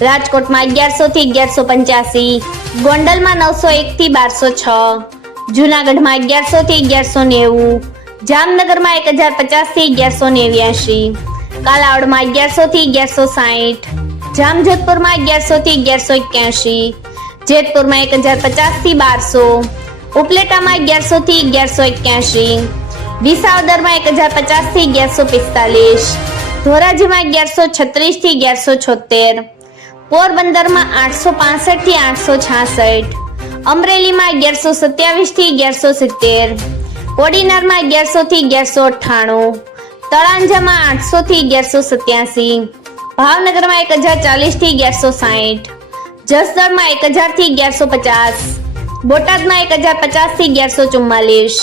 રાજકોટમાં અગિયારસો થી અગિયારસો પંચ્યાસી ગોંડલમાં નવસો એક થી બારસો છ જુનાગઢમાં અગિયારસો થી અગિયારસો નેવું જામનગરમાં એક હજાર પચાસથી અગિયારસો નેવ્યાશી કાલાવડમાં અગિયારસો થી અગિયારસો સાહીઠ જામજોધપુરમાં અગિયારસો થી અગિયારસો એક્યાસી જેતપુરમાં એક હજાર પચાસથી બારસો, ઉપલેટામાં અગિયારસો થી અગિયારસો એક્યાસી વિસાવદરમાં એક હજાર પચાસથી અગિયારસો પિસ્તાલીસ ધોરાજીમાં અગિયારસો છત્રીસથી અગિયારસો છોતેર પોરબંદરમાં આઠસો પાસઠથી આઠસો છાસઠ, અમરેલીમાં અગિયારસો સત્યાવીસથી અગિયારસો સિત્તેર, કોડીનારમાં અગિયારસો થી અગિયારસો અઠ્ઠાણું, તળાંજામાં આઠસો થી અગિયારસો સત્યાસી, ભાવનગરમાં એક હજાર ચાલીસથી અગિયારસો સાઠ જસદણમાં એક હજારથી અગિયારસો પચાસ, બોટાદમાં એક હજાર પચાસથી અગિયારસો ચુમ્માલીસ,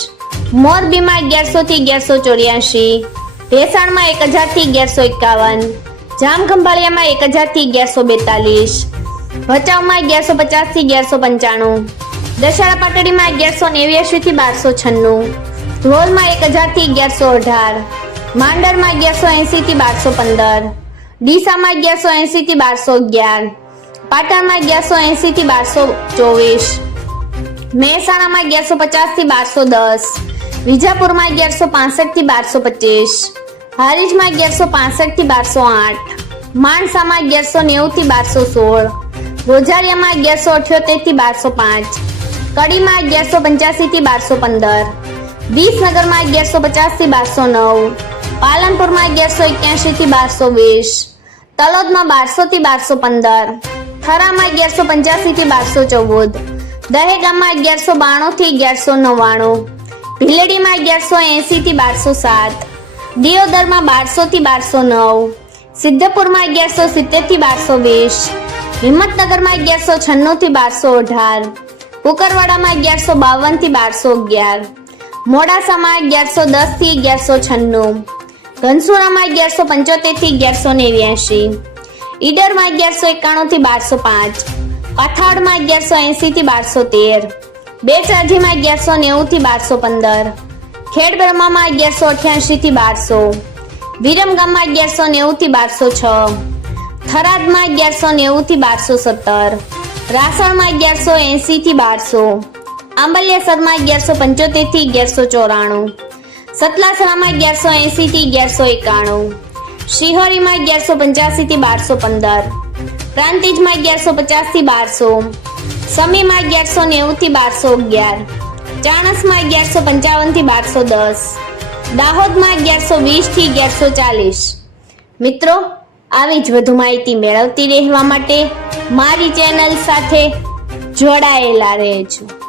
મોરબીમાં અગિયારસો થી અગિયારસો ચોર્યાસી, ભેસાણમાં એક હજારથી અગિયારસો એકાવન જામખંભાળિયામાં એક હજારથી અગિયારસો બેતાલીસ. ભચાઉમાં અગિયારસો પચાસથી અગિયારસો પંચાણું. દશાળા પાટડીમાં અગિયારસો નેવ્યાસી થી બારસો છન્નું. ધ્રોલમાં એક હજારથી અગિયારસો અઢાર. માંડરમાં અગિયારસો એંસીથી બારસો પંદર. ડીસામાં અગિયારસો એંસીથી બારસો અગિયાર. પાટણમાં અગિયારસો એંસીથી બારસો ચોવીસ. મહેસાણામાં અગિયારસો પચાસથી બારસો દસ. વિજાપુરમાં અગિયારસો પાસઠથી બારસો પચીસ. હારીજમાં અગિયારસો પાસઠથી બારસો આઠ. માણસામાં અગિયારસો નેવું થી બારસો સોળ. રોજારિયામાં અગિયારસો અઠ્યોતેરથી બારસો પાંચ. કડીમાં અગિયારસો પંચ્યાસી થી બારસો પંદર. વિસનગરમાં અગિયારસો પચાસથી બારસો નવ. પાલનપુરમાં અગિયારસો એક્યાસી થી બારસો વીસ. તલોદમાં બારસો થી બારસો પંદર. થરામાં અગિયારસો પંચ્યાસી થી બારસો ચૌદ. દહેગામમાં અગિયારસો બાણું થી અગિયારસો નવ્વાણું. ભીલડીમાં અગિયારસો એંસી થી બારસો સાત. દિયોદરમાં બારસો થી બારસો નવ સિદ્ધપુરમાં અગિયારસો સિત્તેરથી બારસો વીસ, હિંમતનગરમાં અગિયારસો છન્નું થી બારસો અઢાર, કુકરવાડામાં અગિયારસો બાવનથી બારસો અગિયાર, મોડાસામાં અગિયારસો દસથી અગિયારસો છન્નું ઘનસુરામાં અગિયારસો પંચોતેરથી અગિયારસો નેવ્યાસી ઈડરમાં અગિયારસો એકાણું થી બારસો પાંચ પાથાડમાં અગિયારસો એંસી થી બારસો તેર બેચરાજીમાં અગિયારસો નેવું થી બારસો પંદર ખેડ બ્રહ્મામાં અગિયારસો અઠ્યાસી થી બારસો. વિરમગામમાં અગિયારસો નેવું થી બારસો છ. થરાદમાં અગિયારસો નેવું થી બારસો સત્તર. રાસણમાં અગિયારસો એંસી થી બારસો. આંબલિયાસરમાં અગિયારસો પંચોતેરથી અગિયારસો ચોરાણું. સતલાસરામાં અગિયારસો એંસી થી અગિયારસો એકાણું. શિહોરીમાં અગિયારસો પંચ્યાસી થી બારસો પંદર. પ્રાંતિજમાં અગિયારસો પચાસથી બારસો. સમીમાં અગિયારસો નેવું થી બારસો અગિયાર. ચાણસમાં અગિયારસો પંચાવનથી બારસો દસ. દાહોદમાં અગિયારસો વીસથી અગિયારસો ચાલીસ. મિત્રો, આવી જ વધુ માહિતી મેળવતી રહેવા માટે મારી ચેનલ સાથે જોડાયેલા રહેજો.